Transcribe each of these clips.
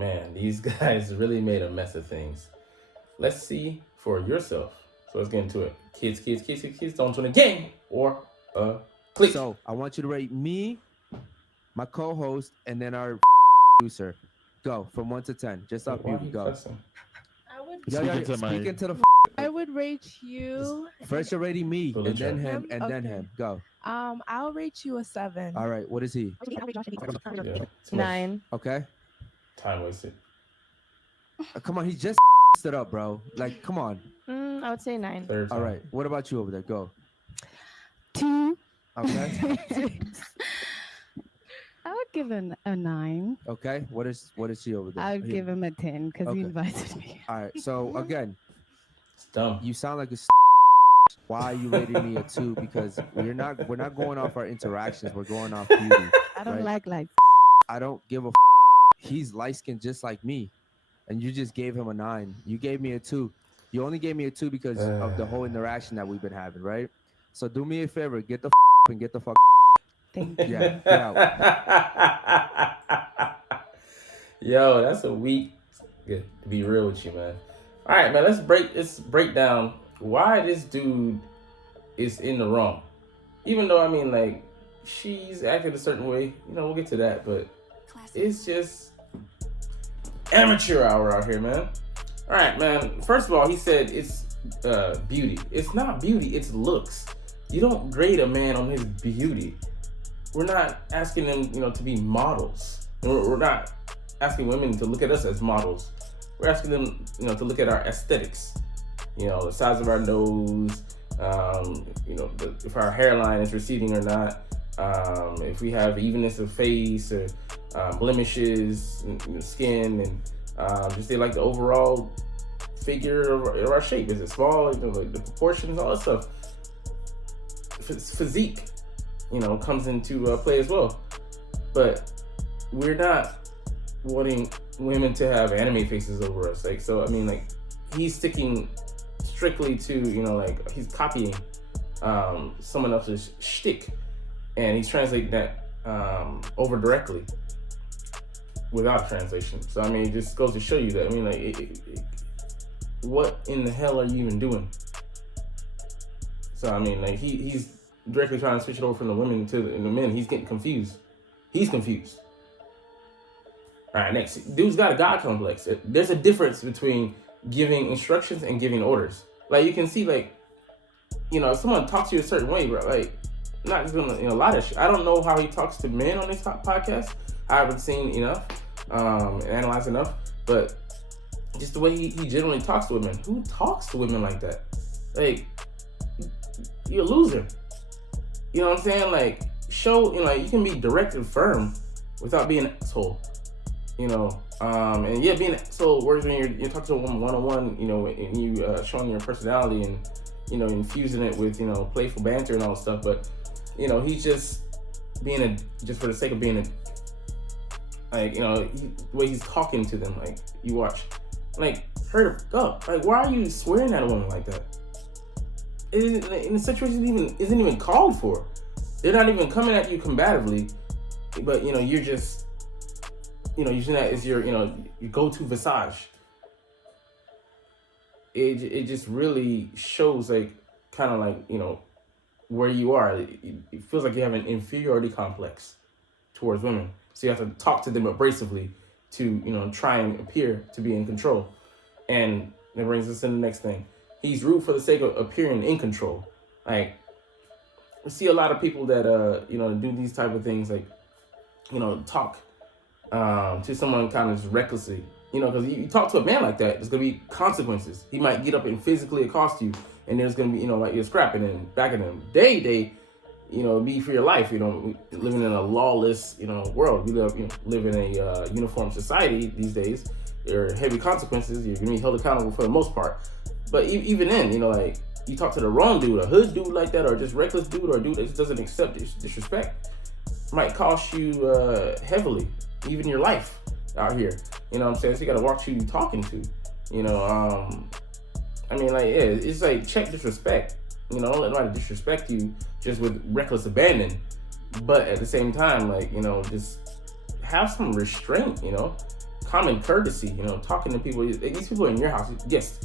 Man, these guys really made a mess of things. Let's see for yourself. So let's get into it. Kids, don't join a gang or a clique. So I want you to rate me, my co-host, and then our producer. Go from 1 to 10. Just off beauty. Go. I would. Speaking to the. I would rate you. First, you're rating me, Fully and then checked. him, and then Okay. him. Go. I'll rate you a 7. All right. What is he? Yeah, too much 9. Okay. Time wasted. Come on. He just stood up, bro. Like, come on. I would say 9. Third time. All right. What about you over there? Go. 2. Okay. I would give him a 9. Okay. What is she over there? I would give him a 10 because Okay. he invited me. All right. So again, It's dumb. you sound like a. Why are you rating me a 2? Because we're not going off our interactions. We're going off beauty. I don't Right. like. I don't give a. He's light skinned just like me, and you just gave him a 9. You gave me a 2. You only gave me a 2 because of the whole interaction that we've been having, right? So do me a favor, get the and get the fuck. Thank you. Yeah, get out. Yo, that's a week. Good to be real with you, man. All right, man. Let's break down why this dude is in the wrong. Even though, I mean, like, she's acting a certain way. You know, we'll get to that, but it's just amateur hour out here, man. All right, man. First of all, he said it's beauty. It's not beauty. It's looks. You don't grade a man on his beauty. We're not asking them, to be models. And we're not asking women to look at us as models. We're asking them, to look at our aesthetics. The size of our nose, if our hairline is receding or not, if we have evenness of face or blemishes in skin, and just they like the overall figure of our shape. Is it small? Like the proportions, all that stuff. Physique, comes into play as well. But we're not wanting women to have anime faces over us. Like, so, I mean, like, he's sticking strictly to, he's copying someone else's shtick, and he's translating that over directly without translation. So, I mean, it just goes to show you that, I mean, like, what in the hell are you even doing? So, I mean, like, he's directly trying to switch it over from the women to the men. He's getting confused. He's confused. All right, next. Dude's got a God complex. There's a difference between giving instructions and giving orders. Like, you can see, like, if someone talks to you a certain way, bro, like, not just gonna, a lot of shit. I don't know how he talks to men on this podcast. I haven't seen enough, and analyzed enough, but just the way he generally talks to women. Who talks to women like that? Like, you're a loser. You know what I'm saying? Like, show, you can be direct and firm without being an asshole. And yeah, being an asshole works when you're talking to a woman one-on-one, and you showing your personality and, infusing it with, playful banter and all that stuff. But, he's just being just for the sake of being the way he's talking to them, like, you watch. Like, hurt up. Like, why are you swearing at a woman like that? In the situation isn't even called for. They're not even coming at you combatively, but you're just using that as your your go-to visage. It just really shows, like, kind of like where you are. It feels like you have an inferiority complex towards women, so you have to talk to them abrasively to try and appear to be in control. And that brings us to the next thing. He's rude for the sake of appearing in control. Like, we see a lot of people that do these type of things, like, talk to someone kind of just recklessly. Because you talk to a man like that, there's gonna be consequences. He might get up and physically accost you, and there's gonna be like you're scrapping. And back in the day, be for your life. Living in a lawless world. We live in a uniform society these days. There are heavy consequences. You're gonna be held accountable for the most part. But even then, like, you talk to the wrong dude, a hood dude like that, or just reckless dude, or a dude that just doesn't accept disrespect, might cost you heavily, even your life out here. You know what I'm saying? So you gotta watch who you talking to. I mean, like, yeah, it's like, check disrespect. Don't let nobody disrespect you just with reckless abandon. But at the same time, like, just have some restraint, common courtesy, talking to people. These people in your house, yes,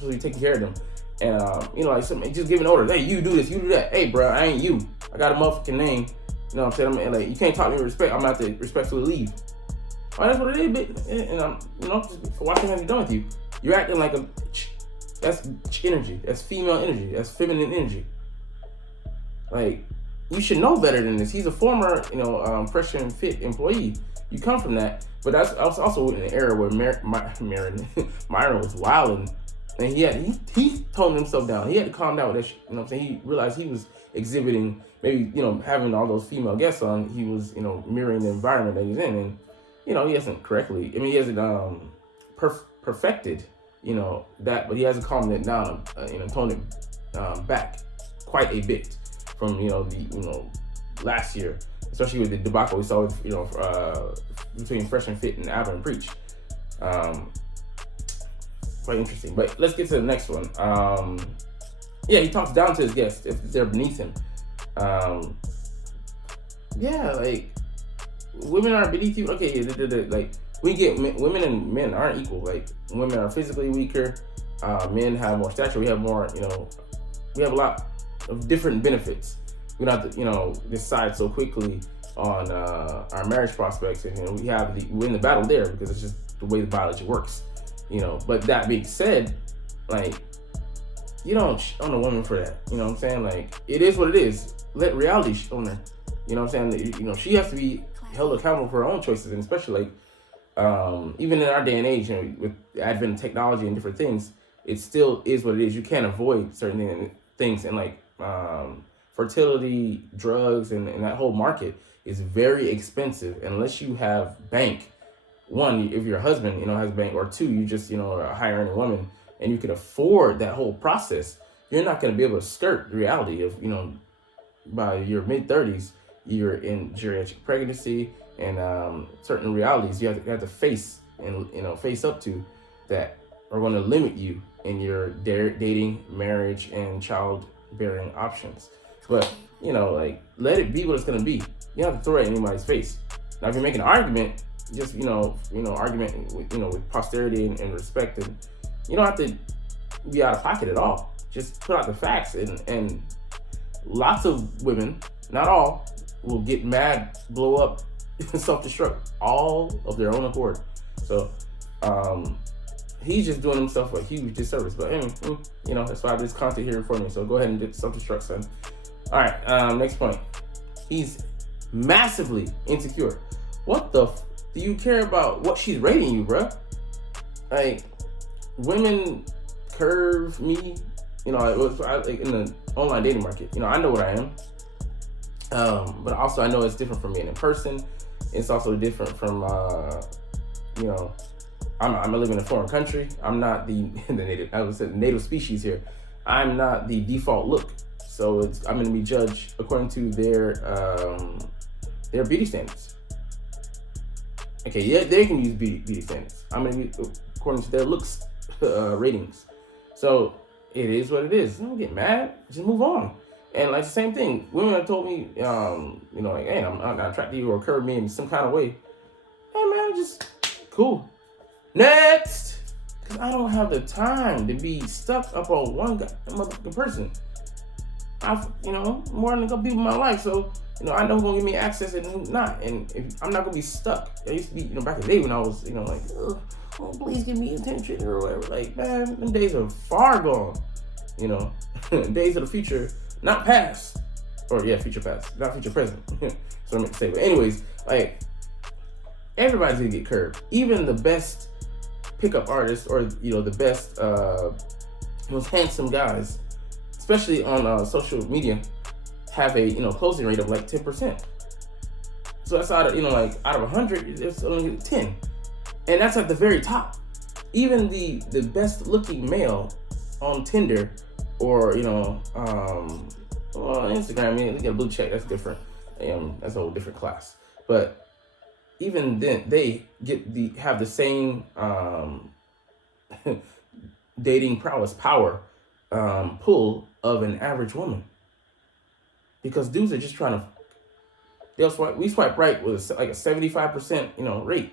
so you taking care of them. And, like something, just giving orders. Hey, you do this, you do that. Hey, bro, I ain't you. I got a motherfucking name. You know what I'm saying? Like, you can't talk to me with respect. I'm going to have to respectfully leave. Oh, that's what it is, bitch. And I'm, just watching what he's done with you. You're acting like that's energy. That's female energy. That's feminine energy. Like, you should know better than this. He's a former, Fresh and Fit employee. You come from that. But I was also in an era where Myron was wilding. And he toned himself down. He had to calm down with that shit. You know what I'm saying? He realized he was exhibiting, maybe, having all those female guests on, he was, mirroring the environment that he's in. And, he hasn't correctly, he hasn't perfected, that, but he hasn't calmed it down, toned it back quite a bit from, the last year, especially with the debacle we saw with, between Fresh and Fit and Alvin and Preach. Quite interesting. But let's get to the next one. He talks down to his guests if they're beneath him. Like, women are beneath you. Okay, like, we get women and men aren't equal. Like, women are physically weaker. Men have more stature. We have more, we have a lot of different benefits. We don't have to, decide so quickly on our marriage prospects. And we're in the battle there because it's just the way the biology works. But that being said, like, you don't own a woman for that. You know what I'm saying? Like, it is what it is. Let reality own her. You know what I'm saying? She has to be held accountable for her own choices, and especially like, even in our day and age, with the advent of technology and different things, it still is what it is. You can't avoid certain things, and like fertility, drugs, and that whole market is very expensive unless you have bank. One, if your husband, has bank, or two, you just, a higher earning woman and you can afford that whole process, you're not going to be able to skirt the reality of, by your mid 30s, you're in geriatric pregnancy and certain realities you have to face and, face up to that are going to limit you in your dating, marriage, and childbearing options. But, like, let it be what it's going to be. You don't have to throw it in anybody's face. Now, if you're making an argument, just, argument with posterity and respect, and you don't have to be out of pocket at all. Just put out the facts, and lots of women, not all, will get mad, blow up, self-destruct, all of their own accord. So, he's just doing himself a huge disservice. But anyway, that's why there's content here for me. So go ahead and self-destruct, son. All right, next point. He's massively insecure. What the do you care about what she's rating you, bruh? Like, women curve me, in the online dating market. I know what I am. But also I know it's different from being in person. It's also different from, I'm living in a foreign country. I'm not the native species here. I'm not the default look. So I'm going to be judged according to their beauty standards. Okay, yeah, they can use beauty standards. I'm going to be according to their looks ratings. So it is what it is. Don't get mad. Just move on. And like the same thing, women have told me, like, hey, I'm not attracted to you or curve me in some kind of way. Hey, man, just cool. Next, because I don't have the time to be stuck up on one motherfucking person. I've, more than a couple people in my life, so I know who's gonna give me access and who's not, and I'm not gonna be stuck. I used to be, back in the day when I was, like, oh, please give me attention or whatever. Like, man, them days are far gone. Days of the future, not past, or future past, not future present. That's what I meant to say. But anyways, like, everybody's gonna get curved. Even the best pickup artists, or the best, most handsome guys, especially on social media, have a closing rate of like 10%. So that's out of out of 100, it's only 10, and that's at the very top. Even the best looking male on Tinder or on Instagram, they get a blue check. That's different. That's a whole different class. But even then, they have the same dating prowess power pull of an average woman, because dudes are just trying to we swipe right with like a 75% rate.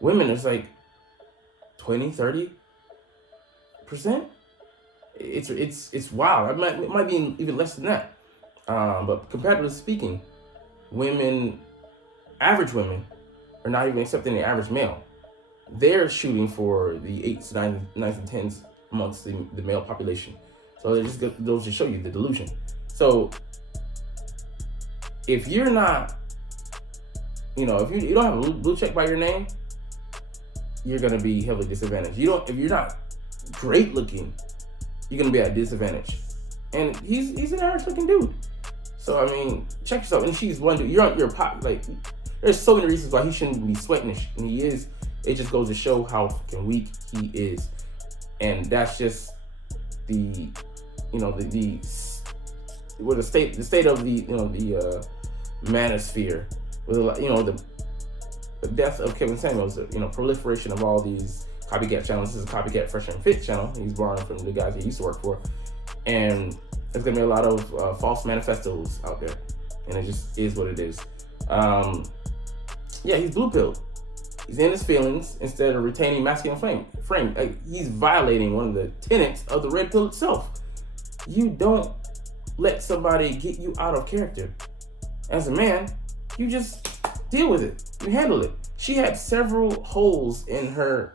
Women, it's like 20-30%. It's wild. It might be even less than that. But comparatively speaking, average women are not even accepting the average male. They're shooting for the 8s, 9s, and 10s amongst the male population. So those just show you the delusion. So if you're not, if you don't have a blue check by your name, you're gonna be heavily disadvantaged. If you're not great looking, you're gonna be at a disadvantage. And he's an average looking dude. So I mean, check yourself. And she's one dude. You're on your pop. Like, there's so many reasons why he shouldn't be sweating it, and he is. It just goes to show how fucking weak he is, and that's just the state of the manosphere, with the death of Kevin Samuels, proliferation of all these copycat channels. This is a copycat Fresh and Fit channel. He's borrowing from the guys he used to work for, and there's gonna be a lot of false manifestos out there, and it just is what it is. He's blue-pilled. He's in his feelings instead of retaining masculine frame. He's violating one of the tenets of the red pill itself. You don't let somebody get you out of character. As a man, you just deal with it. You handle it. She had several holes in her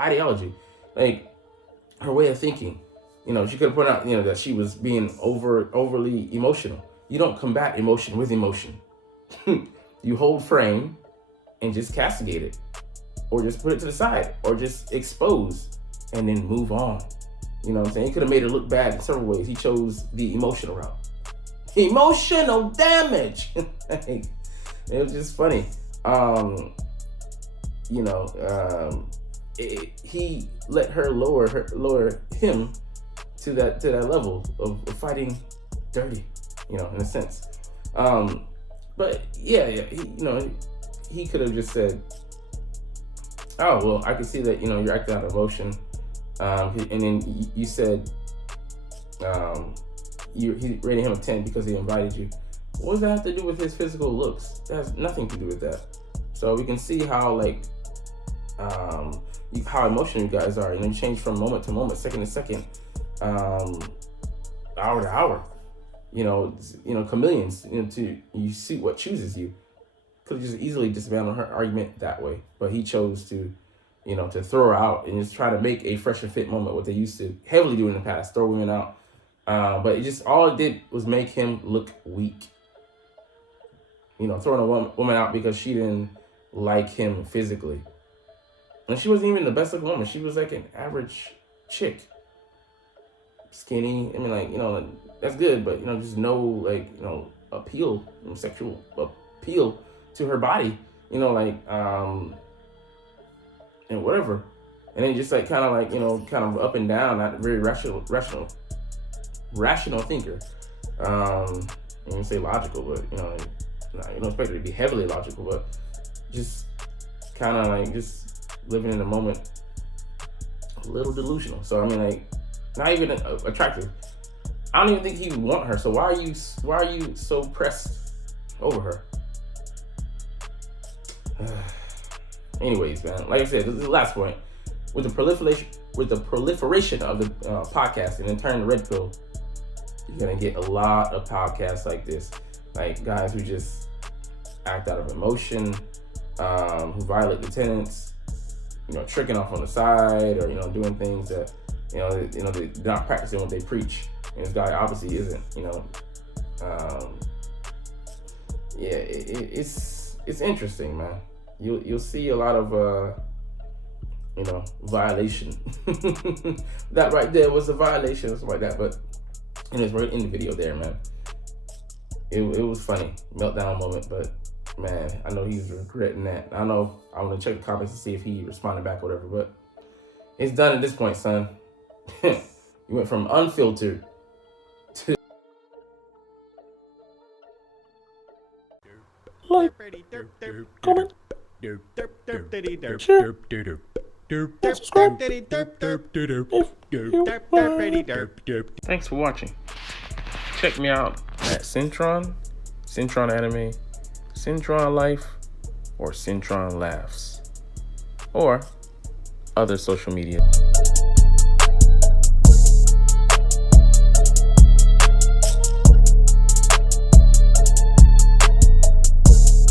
ideology, like her way of thinking. She could have pointed out, that she was being overly emotional. You don't combat emotion with emotion. You hold frame and just castigate it, or just put it to the side, or just expose and then move on. You know what I'm saying? He could have made her look bad in several ways. He chose the emotional route. Emotional damage. It was just funny. He let her lower him to that level of fighting dirty, in a sense. But he could have just said, "Oh, well, I can see that, you're acting out of emotion." And then you said, he rated him a 10 because he invited you. What does that have to do with his physical looks? That has nothing to do with that. So we can see how, how emotional you guys are. You change from moment to moment, second to second, hour to hour. Chameleons. You see what chooses you. Could have just easily dismantled her argument that way, but he chose to, to throw her out and just try to make a Fresh and Fit moment, what they used to heavily do in the past, throw women out. But all it did was make him look weak. Throwing a woman out because she didn't like him physically. And she wasn't even the best looking woman. She was like an average chick. Skinny. I mean, that's good, but, just no, appeal, sexual appeal to her body, and whatever. And then just kind of up and down, not very rational thinker. I wouldn't say logical, but, you don't expect her to be heavily logical, but just kind of just living in the moment, a little delusional. So, not even attractive. I don't even think he would want her. So why are you so pressed over her? Anyways, man, like I said, this is the last point. With the proliferation of the podcast, and in turn the red pill, you're gonna get a lot of podcasts like this, like guys who just act out of emotion, who violate the tenets, tricking off on the side, or doing things that they're not practicing what they preach. And this guy obviously isn't. It's interesting, man. You'll see a lot of violation. That right there was a violation or something like that. But it's right in the video there, man. It was funny, meltdown moment. But man, I know he's regretting that. I know I want to check the comments to see if he responded back or whatever. But it's done at this point, son. You went from unfiltered to like, comment, share, subscribe. Thanks for watching. Check me out at Cintron, Cintron Anime, Cintron Life, or Cintron Laughs. Or other social media.